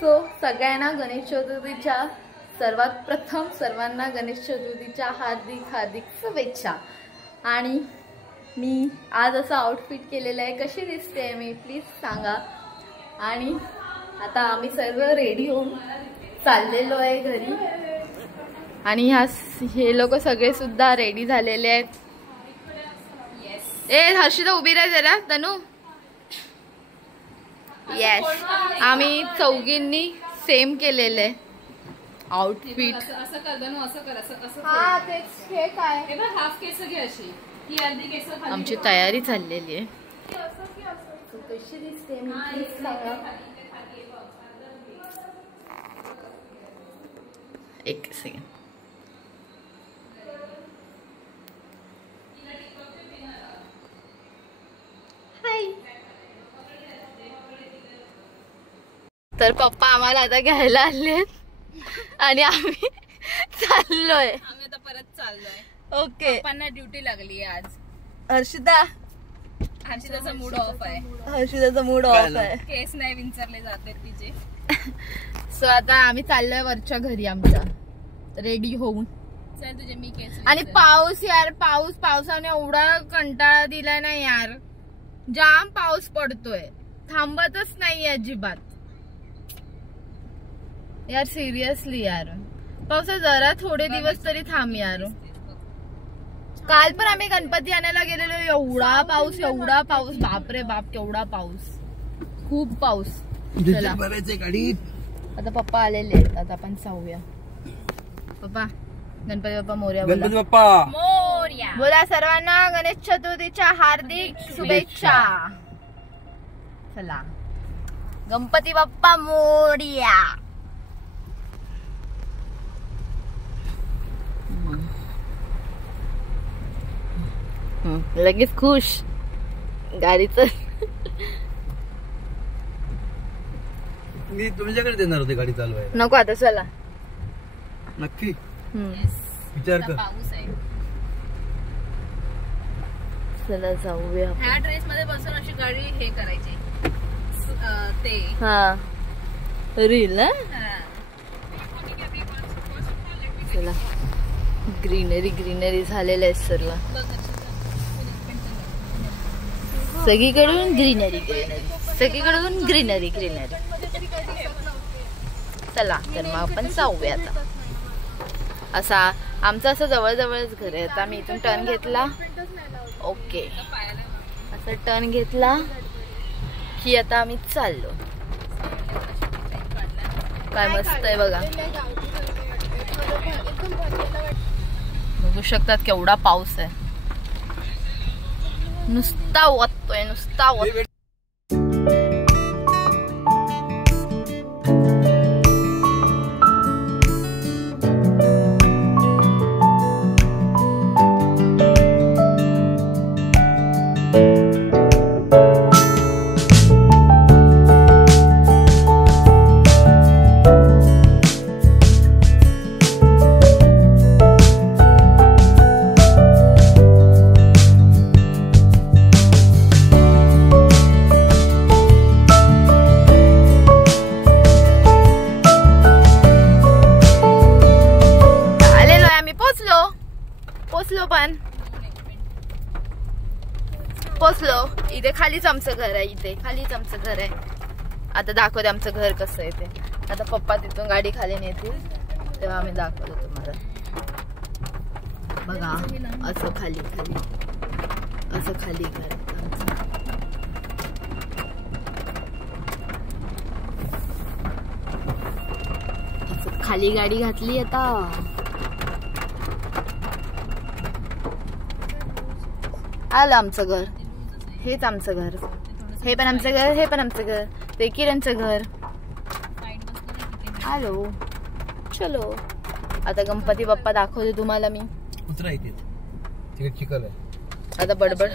So सगळ्यांना गणेश चतुर्थीच्या सर्वात प्रथम सर्वांना गणेश चतुर्थीच्या हार्दिक हार्दिक शुभेच्छा। आणि मी आज असा आउटफिट केलेला आहे, कशी दिसते मी प्लीज सांगा। आणि आता आम्ही सर्व रेडी होऊन चाललेलो आहे घरी आणि हे लोक सगळे सुद्धा रेडी झालेले आहेत। ए हर्षिता उभी राहा जरा तनू। येस आम्ही चौघींनी सेम केलेले आउटफिट। असं कर दनू, असं कर, असं हां तेच हे काय हे बघ हाफ केस घे अशी, ही अर्धी केस खाली। आमची तयारी चाललेली आहे। कशी दिसते मी प्लीज सांगा। एक सेकंड हाय। तर पप्पा आम्हाला आता घ्यायला आलेत आणि आम्ही चाललोय। आम्ही आता परत चाललोय। ओके पप्पांना ड्युटी लागली आज। हर्षिता हर्षिताचा मूड ऑफ आहे। हर्षिताचा मूड ऑफ आहे, केस नाही विंचरले जाते तिचे। सो आता आम्ही चाललोय वरच्या घरी आमच्या रेडी होऊन। चल तुझे मी केस। आणि पाऊस यार, पावसाने एवढा कंटाळा दिलाय ना यार, जाम पाऊस पडतोय, थांबतच नाही अजिबात यार, सिरियसली यार। पावसा जरा थोडे दिवस तरी थांब यार। काल पण आम्ही गणपती आणायला गेलेलो, एवढा पाऊस बापरे बाप, केवढा पाऊस, खूप पाऊस। चला आता पप्पा आलेले आहेत, आता आपण जाऊया। पप्पा गणपती बाप्पा मोरया बोला। गणपती बाप्पा मोरया बोला सर्वांना गणेश चतुर्थीच्या हार्दिक शुभेच्छा। चला गणपती बाप्पा मोरया। लगेच खुश गाडीच। मी तुमच्याकडे देणार होते गाडी चालवायला। नको आता चला नक्की विचार कर। पाऊस आहे, चला जाऊया। ह्या ड्रेस मध्ये बसून अशी गाडी हे करायची ते। हा रील ना। चला ग्रीनरी झालेलं आहे सर्व, सगळीकडून ग्रीनरी सगळीकडून ग्रीनरी। चला तर मग आपण जाऊया आता। असा आमचं असं जवळच घर आहे। आता मी इथून टर्न घेतला, ओके असं टर्न घेतला की आता आम्ही चाललो। काय मस्त आहे बघा, बघू शकतात केवढा पाऊस आहे, नुसता ओततोय नुसता ओततोय। पोचलो इथे खालीच आमचं घर आहे, इथे खालीच आमचं घर आहे। आता दाखवते आमचं घर कसं आहे ते। आता पप्पा तिथून गाडी खाली नेतील तेव्हा आम्ही दाखवतो तुम्हाला। बघा असं खाली असं खाली घर असं खाली गाडी घातली। आता आलं आमचं घर, हेच आमचं घर, हे पण आमचं घर, हे पण आमचं घर, ते किरणचं घर। आलो चलो आता गणपती बाप्पा दाखवते तुम्हाला मी। उतरा इथे चिखल आहे आता बडबड।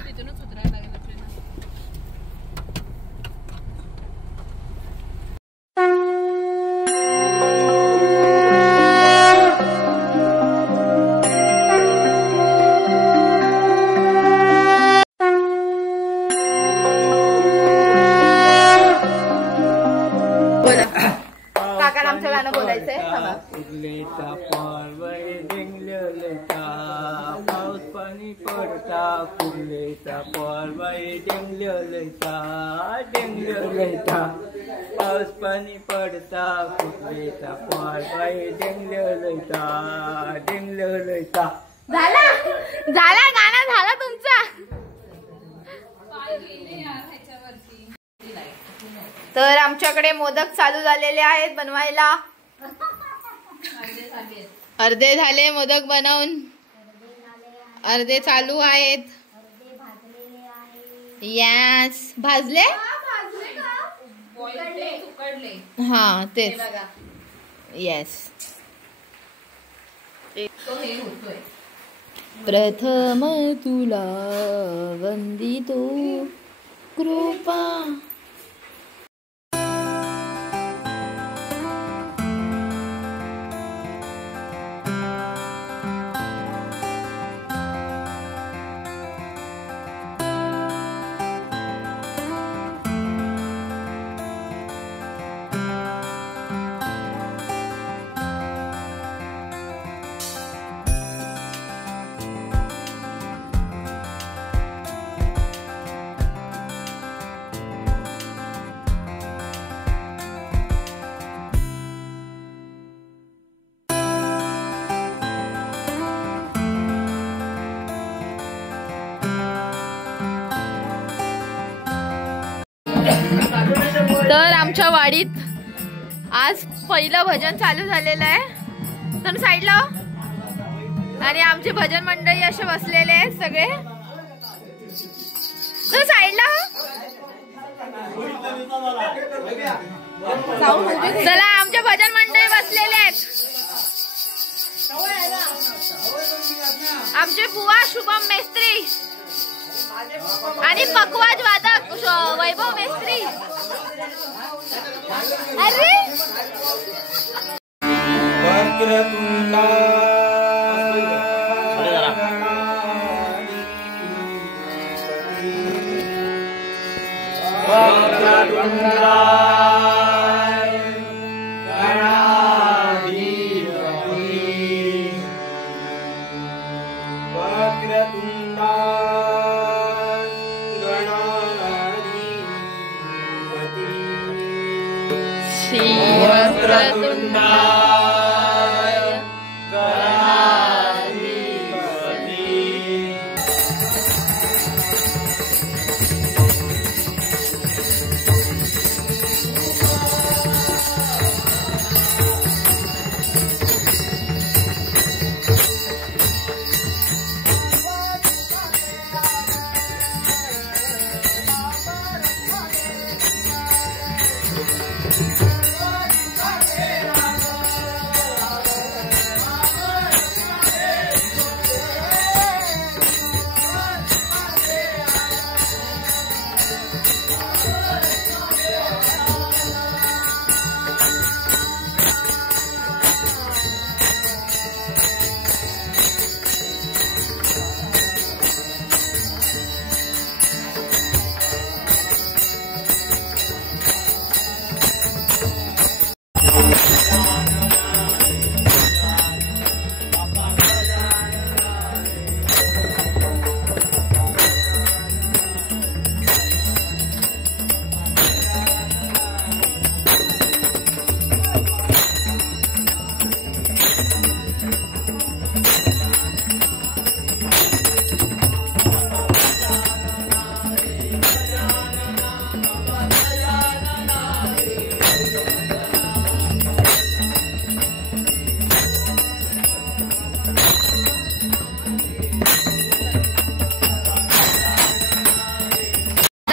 पोरबाई डेंगल्यो लयता पाऊस पाणी पडता फुटलेता पोरबाई डेंगल्यो लयता झाला झाला गाणं झाला तुमचा. तर आमच्याकडे मोदक चालू झालेले आहेत बनवायला. अर्धे झाले मोदक बनवून, अर्धे चालू आहेत. यस भाजले हा तेच येस. प्रथम तुला वंदितो कृपा. तर आमच्या वाडीत आज पहिलं भजन चालू झालेलं आहे. तर साईडला आणि आमचे भजन मंडळी असे बसलेले आहेत सगळे. तर साईडला चला आमचे भजन मंडळी बसलेले आहेत. आमचे बुवा शुभम मेस्त्री आणि पकवाज वादक वैभव मेस्त्री. अरे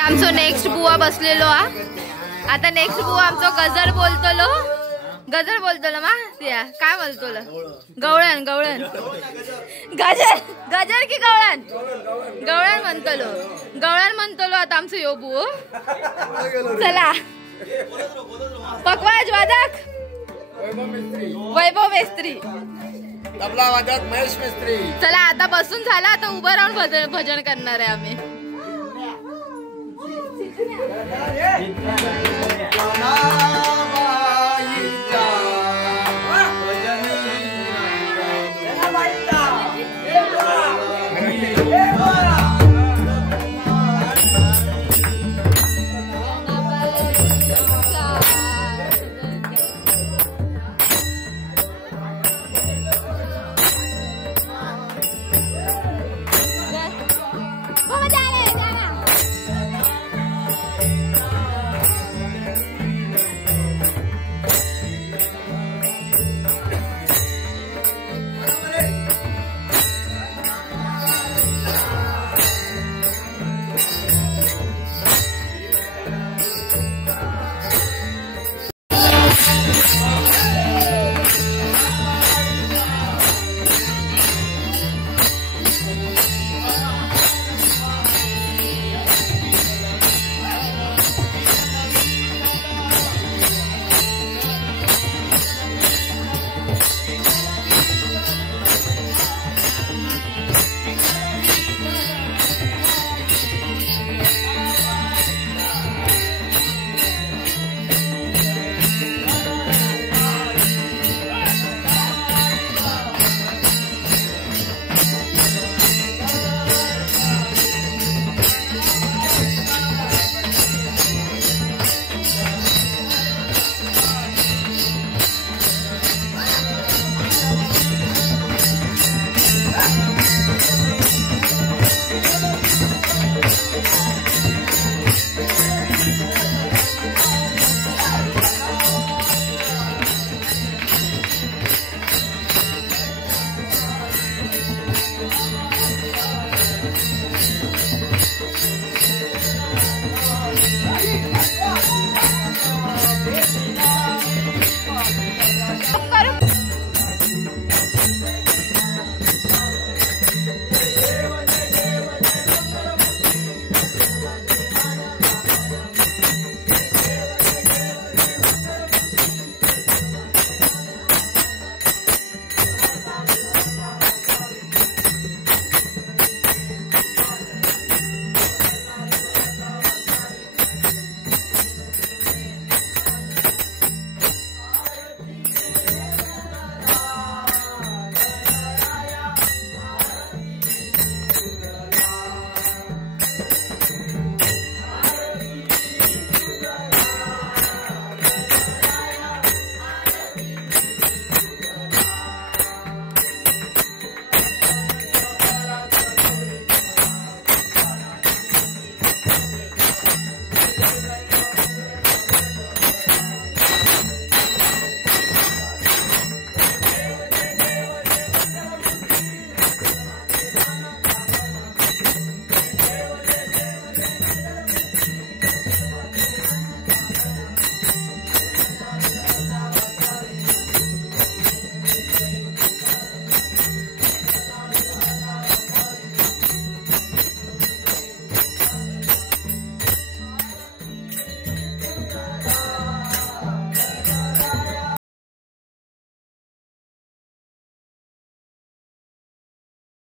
आमचो नेक्स्ट बुवा बसलेलो आता नेक्स्ट बुवा आमचो गजर बोलतलो मा काय बोलतलो गवळण गजर गजर की गवळण म्हणतलो आता आमचो यो बुवो. चला पकवाज वादक वैभव मेस्त्री, तबला वादक महेश मेस्त्री. चला आता बसून झाला, आता उभं राहून भजन करणार आहे आम्ही.